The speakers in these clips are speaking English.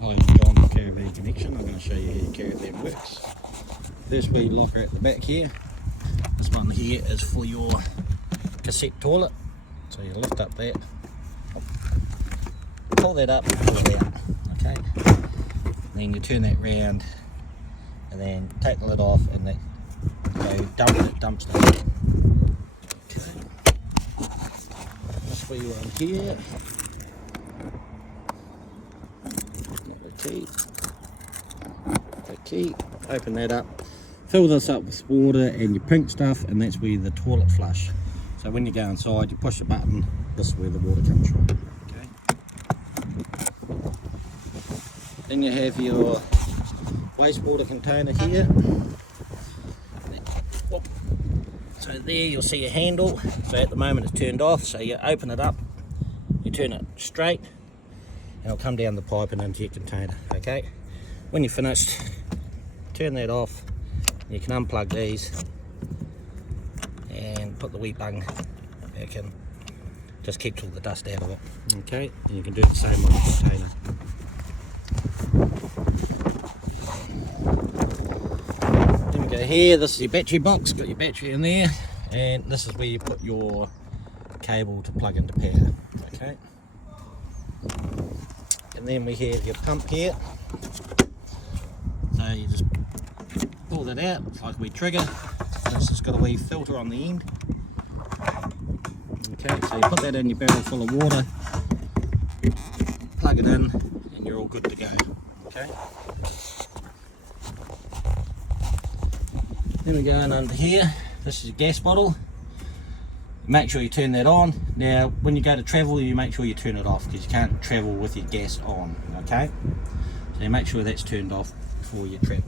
Hi, I'm John from Caravan Connection. I'm going to show you how your caravan works. First we lock her at the back here. This one here is for your cassette toilet. So you lift up that, pull that up and pull it out. Okay. Then you turn that round and then take the lid off and that dumps that. Okay. This wee one here. The key, open that up, fill this up with water and your pink stuff, and that's where the toilet flush. So when you go inside, you push the button, this is where the water comes from. Okay. Then you have your wastewater container here. So there you'll see a handle. So at the moment it's turned off, so you open it up, you turn it straight, and it'll come down the pipe and into your container. Okay, when you're finished, turn that off. You can unplug these and put the wee bung back in. Just keeps all the dust out of it. Okay, and you can do the same on the container. Then we go here. This is your battery box. Got your battery in there, and this is where you put your cable to plug into power. Okay. And then we have your pump here. So you just pull that out, it's like a wee trigger. This has got a wee filter on the end. Okay, so you put that in your barrel full of water, plug it in, and you're all good to go. Okay. Then we go in under here. This is your gas bottle. Make sure you turn that on. Now when you go to travel, you make sure you turn it off, because you can't travel with your gas on. Okay, so you make sure that's turned off before you travel.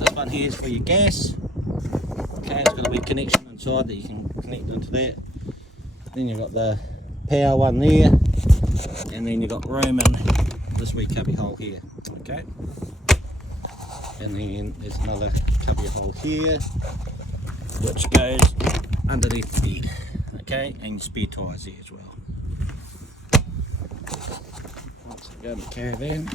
This one here is for your gas. Okay, it's got a wee connection inside that you can connect into that. Then you've got the power one there, and then you've got room in this wee cubby hole here. Okay. And then there's another cubby hole here, which goes underneath the bed. Okay, and your spare tyres there as well. Once you go in the caravan.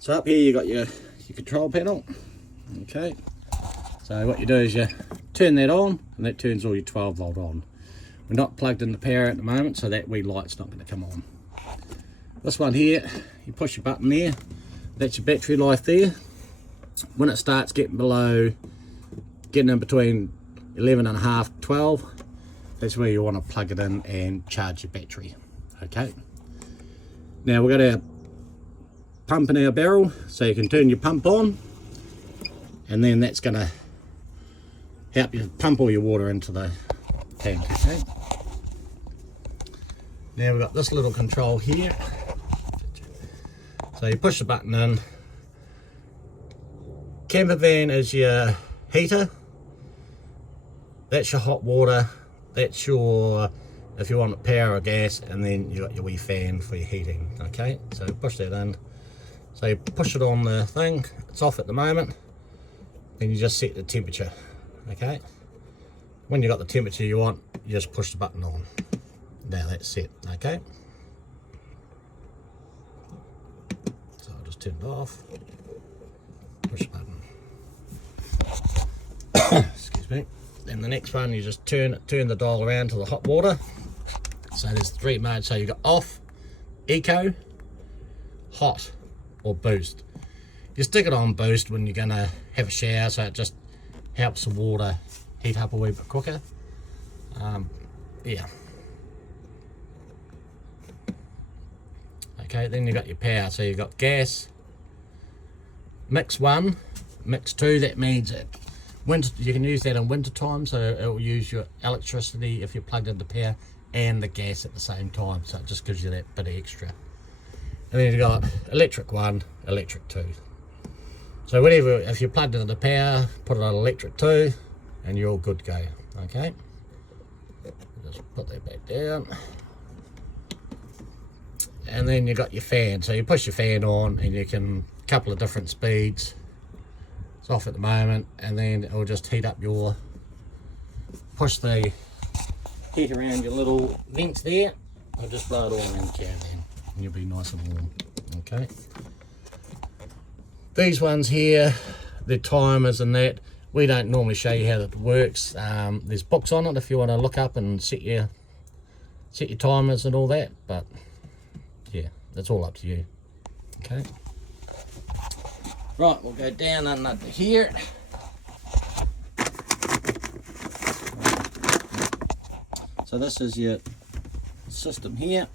So up here you got your control panel. Okay, so what you do is you turn that on, and that turns all your 12 volt on. We're not plugged in the power at the moment, so that wee light's not going to come on. This one here, you push your button there, that's your battery life there. When it starts getting in between 11 and a half, 12, that's where you want to plug it in and charge your battery. Okay. Now we've got our pump in our barrel, so you can turn your pump on, and then that's going to help you pump all your water into the tank. Okay. Now we've got this little control here. So you push the button in. Camper van is your heater. That's your hot water. That's your, if you want power or gas, and then you got your wee fan for your heating. Okay, so push that in. So you push it on the thing. It's off at the moment. Then you just set the temperature. Okay. When you got the temperature you want, you just push the button on. Now that's set. Okay. Turn it off, push the button. Excuse me. Then the next one, you just turn the dial around to the hot water. So there's 3 modes. So you got off, eco, hot, or boost. You stick it on boost when you're gonna have a shower, so it just helps the water heat up a wee bit quicker. Yeah. Okay, then you got your power. So you got gas, mix 1, mix 2. That means that you can use that in winter time, so it will use your electricity if you're plugged into power and the gas at the same time, so it just gives you that bit of extra. And then you've got electric 1, electric 2. So whatever, if you're plugged into the power, put it on electric 2 and you're all good to go. Okay, just put that back down. And then you got your fan, so you push your fan on and you can couple of different speeds. It's off at the moment, and then it will just heat up your push the heat around your little vents there, I'll just blow it all around the caravan and you'll be nice and warm. Okay. These ones here, the timers and that, we don't normally show you how that works. There's books on it if you want to look up and set your timers and all that, but yeah, that's all up to you. Okay. Right, we'll go down under here. So this is your system here.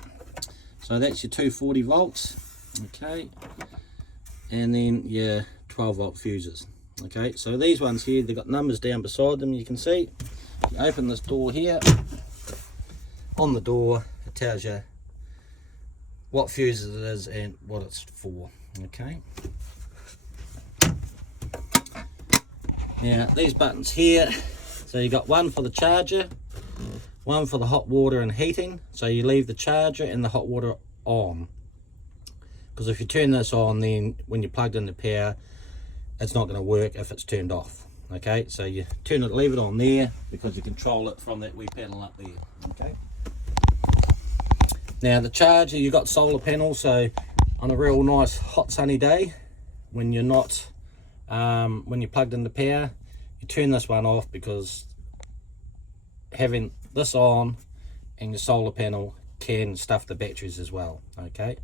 So that's your 240 volts, okay, and then your 12 volt fuses. Okay, so these ones here, they've got numbers down beside them, you can see. You open this door here, on the door it tells you what fuses it is and what it's for. Okay, now these buttons here, so you got one for the charger, one for the hot water and heating. So you leave the charger and the hot water on, because if you turn this on, then when you plugged in the power, it's not going to work if it's turned off. Okay, so you leave it on there because you control it from that wee panel up there. Okay, now the charger, you got solar panels, so on a real nice hot sunny day when you're not when you're plugged in the power, you turn this one off, because having this on and your solar panel can stuff the batteries as well. Okay,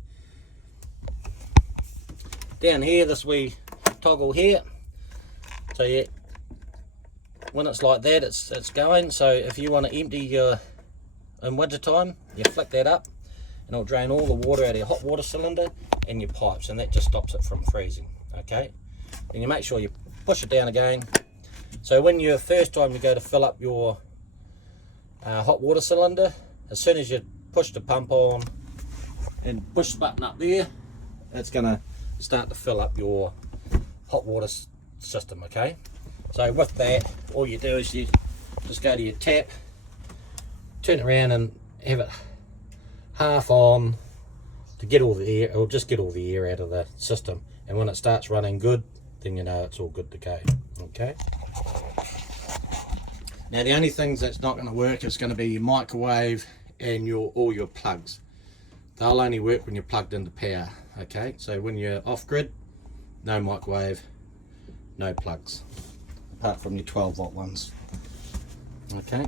down here, this wee toggle here, so yeah, when it's like that, it's going. So if you want to empty your, in winter time, you flick that up and it'll drain all the water out of your hot water cylinder and your pipes, and that just stops it from freezing. Okay, and you make sure you push it down again. So when you first time you go to fill up your hot water cylinder, as soon as you push the pump on and push the button up there, it's gonna start to fill up your hot water system. Okay, so with that, all you do is you just go to your tap, turn it around and have it half on to get all the air. It'll just get all the air out of the system, and when it starts running good, then you know it's all good to go. Okay, now the only things that's not going to work is going to be your microwave and all your plugs. They'll only work when you're plugged into power. Okay, so when you're off grid, no microwave, no plugs, apart from your 12 volt ones. Okay,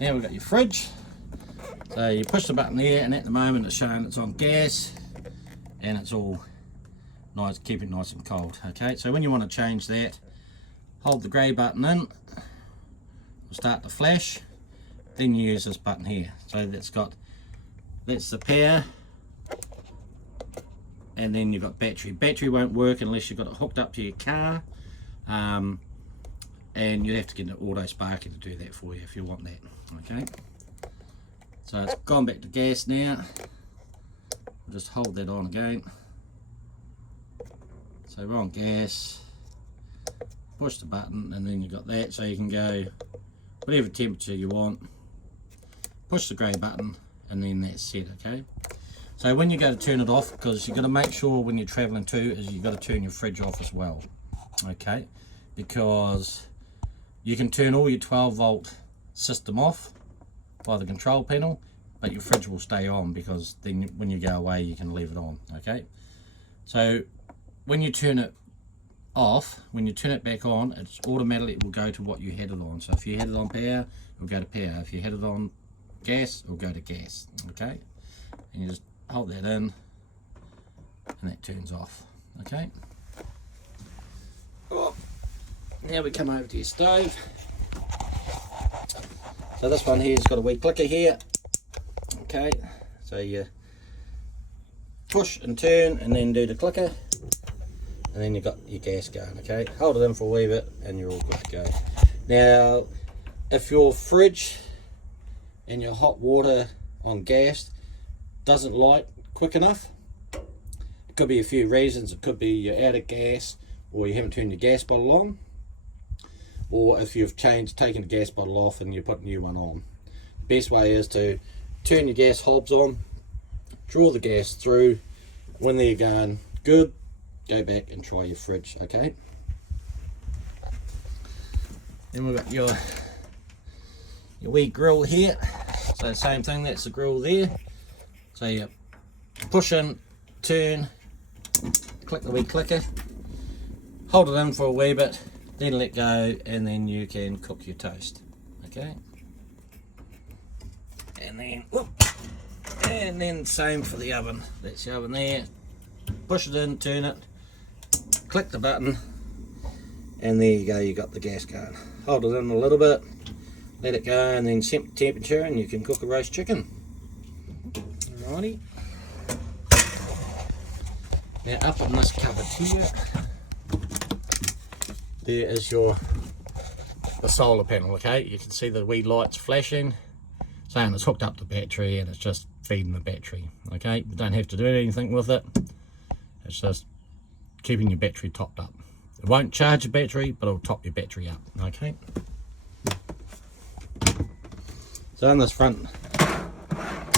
now we've got your fridge. So you push the button there, and at the moment it's showing it's on gas and it's all nice, keep it nice and cold. Okay, so when you want to change that, hold the grey button in, it'll start to flash, then you use this button here. So that's the power, and then you've got battery. Battery won't work unless you've got it hooked up to your car, and you'd have to get an auto sparky to do that for you if you want that. Okay, so it's gone back to gas now. We'll just hold that on again. So we're on gas, push the button, and then you've got that, so you can go whatever temperature you want, push the grey button, and then that's set. Okay, so when you go to turn it off, because you've got to make sure when you're traveling too, is you've got to turn your fridge off as well. Okay, because you can turn all your 12 volt system off by the control panel, but your fridge will stay on, because then when you go away you can leave it on. Okay, so when you turn it off, when you turn it back on, it's automatically, it will go to what you had it on. So if you had it on power, it will go to power. If you had it on gas, it will go to gas. Okay, and you just hold that in and that turns off. Okay, now we come over to your stove. So this one here's got a wee clicker here. Okay, so you push and turn and then do the clicker, and then you've got your gas going. Okay, hold it in for a wee bit and you're all good to go. Now if your fridge and your hot water on gas doesn't light quick enough, it could be a few reasons. It could be you're out of gas, or you haven't turned your gas bottle on, or if you've taken the gas bottle off and you put a new one on. The best way is to turn your gas hobs on, draw the gas through. When they're going good, go back and try your fridge. Okay, Then we've got your wee grill here. So same thing, that's the grill there. So you push in, turn, click the wee clicker, hold it in for a wee bit, then let go, and then you can cook your toast. Okay. And then same for the oven. That's the oven there. Push it in, turn it, click the button, and there you go, you got the gas going. Hold it in a little bit, let it go, and then set the temperature, and you can cook a roast chicken. Alrighty. Now up in this cupboard here, there is the solar panel. Okay, you can see the wee lights flashing, saying it's hooked up to the battery and it's just feeding the battery. Okay, you don't have to do anything with it. It's just keeping your battery topped up. It won't charge your battery, but it'll top your battery up. Okay. So in this front,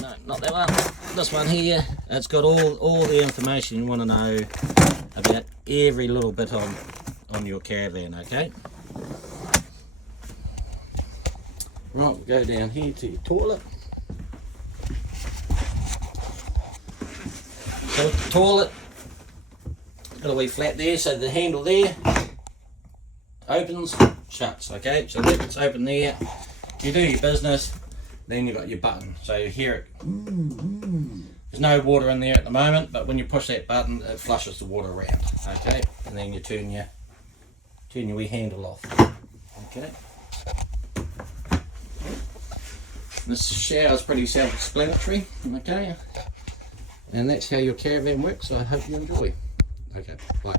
no, not that one. This one here, it's got all the information you want to know about every little bit on your caravan. Okay. Right, we'll go down here to your toilet. So with the toilet, got a wee flat there, so the handle there opens, shuts. Okay, so it's open there. You do your business, then you've got your button, so you hear it. There's no water in there at the moment, but when you push that button, it flushes the water around. Okay, and then you turn your wee handle off. Okay. This shower is pretty self-explanatory. Okay, and that's how your caravan works. So I hope you enjoy. Okay, bye.